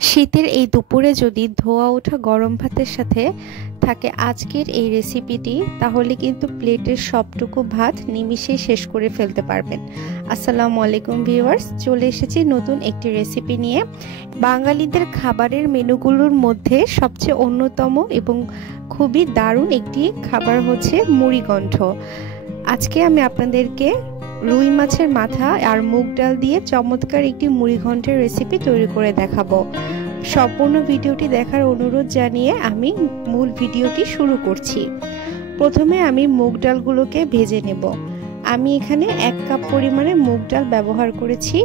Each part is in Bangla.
শীতের এই দুপুরে যদি ধোয়া ওঠা গরম ভাতের সাথে থাকে আজকের এই রেসিপিটি, তাহলে কিন্তু প্লেটের সবটুকু ভাত নিমিষেই শেষ করে ফেলতে পারবেন। আসসালামু আলাইকুম ভিউয়ার্স, চলে এসেছি নতুন একটি রেসিপি নিয়ে। বাঙালিদের খাবারের মেনুগুলোর মধ্যে সবচেয়ে অন্যতম এবং খুবই দারুণ একটি খাবার হচ্ছে মুড়িঘণ্ট। আজকে আমি আপনাদেরকে রুই মাছের মাথা আর মুগ ডাল দিয়ে চমৎকার একটি মুড়িঘণ্টের রেসিপি তৈরি করে দেখাবো। সম্পূর্ণ ভিডিওটি দেখার অনুরোধ জানিয়ে আমি মূল ভিডিওটি শুরু করছি। প্রথমে আমি মুগ ডালগুলোকে ভেজে নেব। আমি এখানে 1 কাপ পরিমাণে মুগ ডাল ব্যবহার করেছি।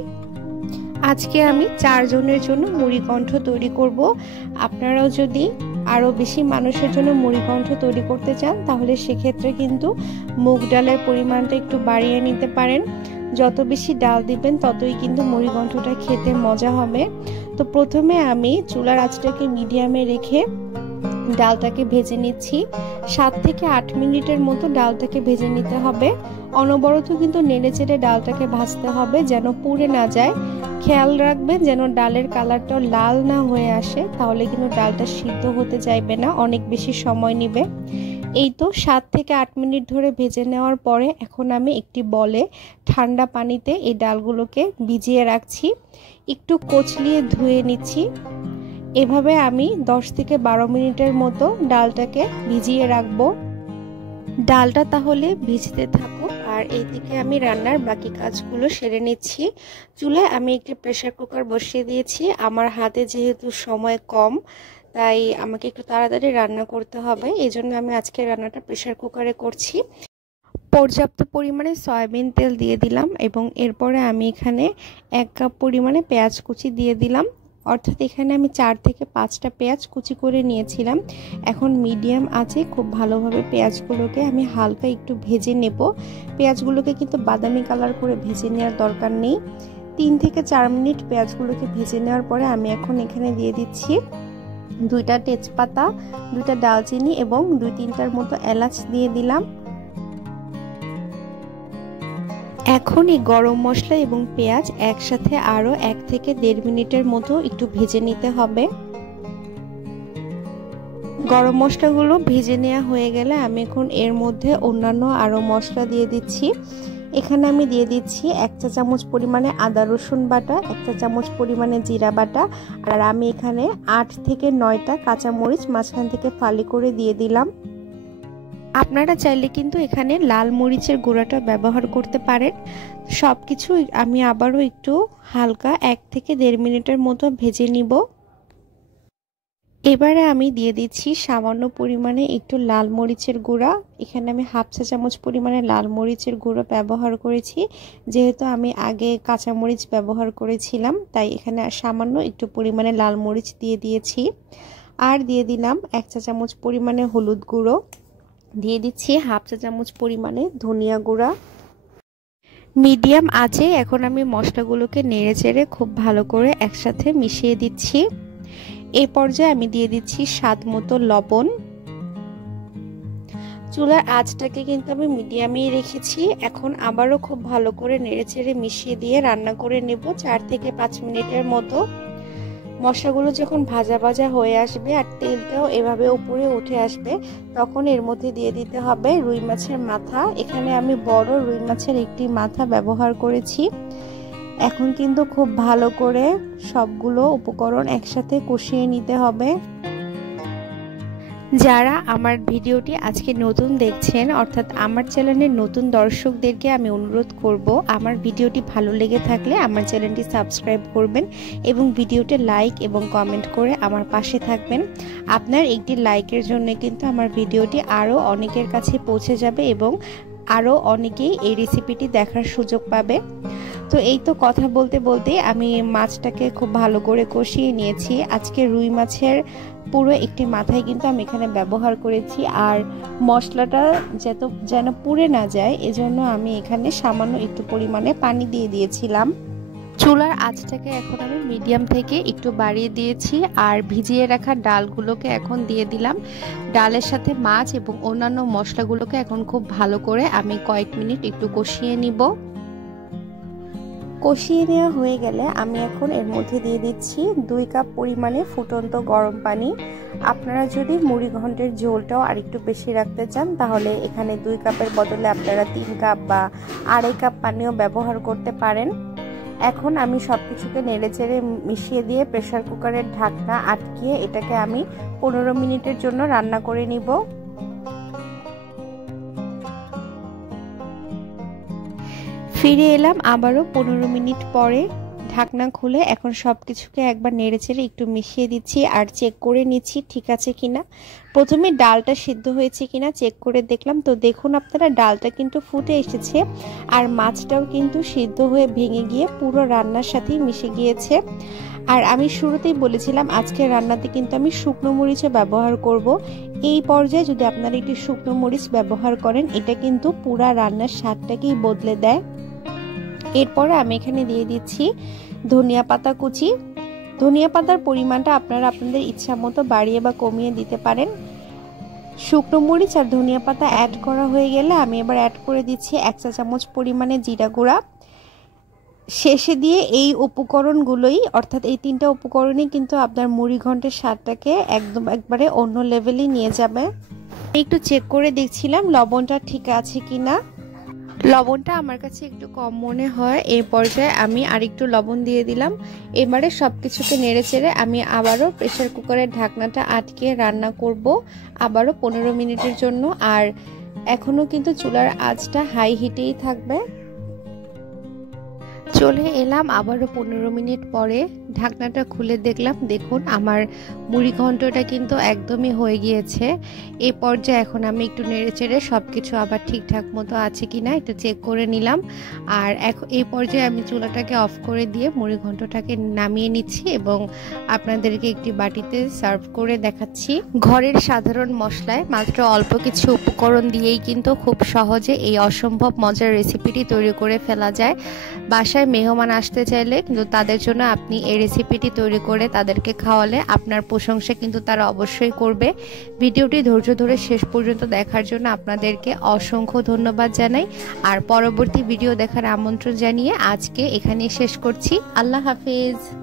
আজকে আমি 4 জনের জন্য মুড়িঘণ্ট তৈরি করব। আপনারাও যদি আরও বেশি মানুষের জন্য মুড়িঘণ্ট তৈরি করতে চান, তাহলে সেক্ষেত্রে কিন্তু মুগ ডালের পরিমাণটা একটু বাড়িয়ে নিতে পারেন। যত বেশি ডাল দিবেন ততই কিন্তু মুড়িঘণ্টটা খেতে মজা হবে। তো প্রথমে আমি চুলার আঁচটাকে মিডিয়ামে রেখে ডালটাকে ভেজে নিচ্ছি। 7 থেকে 8 মিনিটের মতো ডালটাকে ভেজে নিতে হবে। অনবরত কিন্তু নেড়েচেড়ে ডালটাকে ভাজতে হবে, যেন পুড়ে না যায়। খেয়াল রাখবেন যেন ডালের কালারটা লাল না হয়ে আসে, তাহলে কিন্তু ডালটা সিদ্ধ হতে চাইবে না, অনেক বেশি সময় নেবে। এই তো 7 থেকে 8 মিনিট ধরে ভেজে নেওয়ার পরে এখন আমি একটি বলে ঠান্ডা পানিতে এই ডালগুলোকে ভিজিয়ে রাখছি। একটু কচলিয়ে ধুয়ে নিচ্ছি। এভাবে আমি 10 থেকে 12 মিনিটের মতো ডালটাকে ভিজিয়ে রাখবো। ডালটা তাহলে ভিজতে থাকুক, আর এইদিকে আমি রান্নার বাকি কাজগুলো সেরে নিচ্ছি। চুলায় আমি একটি প্রেসার কুকার বসিয়ে দিয়েছি। আমার হাতে যেহেতু সময় কম, তাই আমাকে একটু তাড়াতাড়ি রান্না করতে হবে, এই জন্য আমি আজকে রান্নাটা প্রেসার কুকারে করছি। পর্যাপ্ত পরিমাণে সয়াবিন তেল দিয়ে দিলাম এবং এরপরে আমি এখানে 1 কাপ পরিমাণে পেঁয়াজ কুচি দিয়ে দিলাম। অর্থাৎ এখানে আমি 4 থেকে 5টা পেঁয়াজ কুচি করে নিয়েছিলাম। এখন মিডিয়াম আঁচে খুব ভালোভাবে পেঁয়াজগুলোকে আমি হালকা একটু ভেজে নেব। পেঁয়াজগুলোকে কিন্তু বাদামি কালার করে ভেজে নেওয়ার দরকার নেই। 3 থেকে 4 মিনিট পেঁয়াজগুলোকে ভেজে নেওয়ার পরে আমি এখন এখানে দিয়ে দিচ্ছি 2টা তেজপাতা, 2টা দারচিনি এবং 2-3টার মতো এলাচ দিয়ে দিলাম। এখন এই গরম মশলা এবং পেঁয়াজ একসাথে আরও 1 থেকে 1.5 মিনিটের মতো একটু ভেজে নিতে হবে। গরম মশলাগুলো ভেজে নেওয়া হয়ে গেলে আমি এখন এর মধ্যে অন্যান্য আরও মশলা দিয়ে দিচ্ছি। এখানে আমি দিয়ে দিচ্ছি 1 চা চামচ পরিমাণে আদা রসুন বাটা, 1 চা চামচ পরিমাণে জিরা বাটা, আর আমি এখানে 8 থেকে 9টা কাঁচামরিচ মাঝখান থেকে ফালি করে দিয়ে দিলাম। আপনারা চাইলে কিন্তু এখানে লাল মরিচের গুঁড়াটা ব্যবহার করতে পারেন। সবকিছু আমি আবারও একটু হালকা 1 থেকে 1.5 মিনিটের মতো ভেজে নিব। এবারে আমি দিয়ে দিচ্ছি সামান্য পরিমাণে একটু লাল মরিচের গুঁড়া। এখানে আমি 1/2 চা চামচ পরিমাণে লাল মরিচের গুঁড়ো ব্যবহার করেছি। যেহেতু আমি আগে কাঁচামরিচ ব্যবহার করেছিলাম, তাই এখানে সামান্য একটু পরিমাণে লাল মরিচ দিয়ে দিয়েছি। আর দিয়ে দিলাম 1 চা চামচ পরিমাণে হলুদ গুঁড়ো, দিয়ে দিচ্ছি 1/2 চা চামচ পরিমাণে ধনিয়া গুঁড়া। মিডিয়াম আঁচে এখন আমি মশলাগুলোকে নেড়েচেড়ে খুব ভালো করে একসাথে মিশিয়ে দিচ্ছি। এই পর্যায়ে আমি দিয়ে দিচ্ছি স্বাদ মতো লবণ। চুলার আঁচটাকে কিন্তু আমি মিডিয়ামেই রেখেছি। এখন আবারও খুব ভালো করে নেড়েচেড়ে মিশিয়ে দিয়ে রান্না করে নেব 4 থেকে 5 মিনিটের মতো। মশলাগুলো যখন ভাজা ভাজা হয়ে আসবে আর তেলটাও এভাবে উপরে উঠে আসবে, তখন এর মধ্যে দিয়ে দিতে হবে রুই মাছের মাথা। এখানে আমি বড় রুই মাছের একটি মাথা ব্যবহার করেছি। এখন কিন্তু খুব ভালো করে সবগুলো উপকরণ একসাথে কষিয়ে নিতে হবে। যারা আমার ভিডিওটি আজকে নতুন দেখছেন, অর্থাৎ আমার চ্যানেলের নতুন দর্শকদেরকে আমি অনুরোধ করব, আমার ভিডিওটি ভালো লেগে থাকলে আমার চ্যানেলটি সাবস্ক্রাইব করবেন এবং ভিডিওতে লাইক এবং কমেন্ট করে আমার পাশে থাকবেন। আপনার একটি লাইকের জন্য কিন্তু আমার ভিডিওটি আরও অনেকের কাছে পৌঁছে যাবে এবং আরও অনেকেই এই রেসিপিটি দেখার সুযোগ পাবে। তো এই তো কথা বলতে বলতে আমি মাছটাকে খুব ভালো করে কষিয়ে নিয়েছি। আজকে রুই মাছের পুরো একটি মাথায় কিন্তু আমি এখানে ব্যবহার করেছি, আর মশলাটা যেন পুড়ে না যায়, এজন্য আমি এখানে সামান্য একটু পরিমাণে পানি দিয়ে দিয়েছিলাম। চুলার আঁচটাকে এখন আমি মিডিয়াম থেকে একটু বাড়িয়ে দিয়েছি, আর ভিজিয়ে রাখা ডালগুলোকে এখন দিয়ে দিলাম। ডালের সাথে মাছ এবং অন্যান্য মশলাগুলোকে এখন খুব ভালো করে আমি কয়েক মিনিট একটু কষিয়ে নিব। কষিয়ে নেওয়া হয়ে গেলে আমি এখন এর মধ্যে দিয়ে দিচ্ছি 2 কাপ পরিমাণে ফুটন্ত গরম পানি। আপনারা যদি মুড়ি ঘন্টের ঝোলটাও আরেকটু বেশি রাখতে চান তাহলে এখানে 2 কাপের বদলে আপনারা 3 কাপ বা 2.5 কাপ পানিও ব্যবহার করতে পারেন। এখন আমি সবকিছুকে নেড়েচেড়ে মিশিয়ে দিয়ে প্রেসার কুকারের ঢাকনা আটকিয়ে এটাকে আমি 15 মিনিটের জন্য রান্না করে নিব। ফিরে এলাম আবারও 15 মিনিট পরে। ঢাকনা খুলে এখন সবকিছুকে একবার নেড়েচেড়ে একটু মিশিয়ে দিচ্ছি আর চেক করে নিচ্ছি ঠিক আছে কিনা। প্রথমে ডালটা সিদ্ধ হয়েছে কিনা চেক করে দেখলাম। তো দেখুন আপনারা, ডালটা কিন্তু ফুটে এসেছে আর মাছটাও কিন্তু সিদ্ধ হয়ে ভেঙে গিয়ে পুরো রান্নার সাথেই মিশে গিয়েছে। আর আমি শুরুতেই বলেছিলাম আজকে রান্নাতে কিন্তু আমি শুকনো মরিচও ব্যবহার করব। এই পর্যায়ে যদি আপনারা একটু শুকনো মরিচ ব্যবহার করেন এটা কিন্তু পুরা রান্নার স্বাদটাকেই বদলে দেয়। এরপরে আমি এখানে দিয়ে দিচ্ছি ধনিয়া পাতা কুচি। ধনিয়া পাতার পরিমাণটা আপনারা আপনাদের ইচ্ছা মতো বাড়িয়ে বা কমিয়ে দিতে পারেন। শুকনো মরিচ আর ধনিয়া পাতা অ্যাড করা হয়ে গেলে আমি এবার অ্যাড করে দিচ্ছি 1 চা চামচ পরিমাণে জিরা গুঁড়া। শেষে দিয়ে এই উপকরণগুলোই অর্থাৎ এই 3টা উপকরণই কিন্তু আপনার মুড়ি ঘন্টের স্বাদটাকে একদম একবারে অন্য লেভেলে নিয়ে যাবে। একটু চেক করে দেখছিলাম লবণটা ঠিক আছে কিনা। লবণটা আমার কাছে একটু কম মনে হয়। এই পর্যায়ে আমি আরেকটু লবণ দিয়ে দিলাম। এবারে সবকিছুকে নেড়েচেড়ে আমি আবারও প্রেসার কুকারের ঢাকনাটা আটকে রান্না করব আবারও 15 মিনিটের জন্য। আর এখনো কিন্তু চুলার আঁচটা হাই হিটেই থাকবে। চলে এলাম আবারও 15 মিনিট পরে। ঢাকনাটা খুলে দেখলাম, দেখুন আমার মুড়ি ঘন্টটা কিন্তু একদমই হয়ে গিয়েছে। এই পর্যায়ে এখন আমি একটু নেড়েচেড়ে সবকিছু আবার ঠিকঠাক মতো আছে কিনা একটু চেক করে নিলাম। আর এই পর্যায়ে আমি চুলাটাকে অফ করে দিয়ে মুড়ি ঘন্টটাকে নামিয়ে নিচ্ছি এবং আপনাদেরকে একটি বাটিতে সার্ভ করে দেখাচ্ছি। ঘরের সাধারণ মশলায় মাত্র অল্প কিছু উপকরণ দিয়েই কিন্তু খুব সহজে এই অসম্ভব মজার রেসিপিটি তৈরি করে ফেলা যায়। বাসায় মেহমান আসতে চাইলে কিন্তু তাদের জন্য আপনি এই রেসিপিটি তৈরি করে তাদেরকে খাওয়ালে আপনার প্রশংসা কিন্তু তারা অবশ্যই করবে। ভিডিওটি ধৈর্য ধরে শেষ পর্যন্ত দেখার জন্য আপনাদেরকে অসংখ্য ধন্যবাদ জানাই। আর পরবর্তী ভিডিও দেখার আমন্ত্রণ জানিয়ে আজকে এখানেই শেষ করছি। আল্লাহ হাফেজ।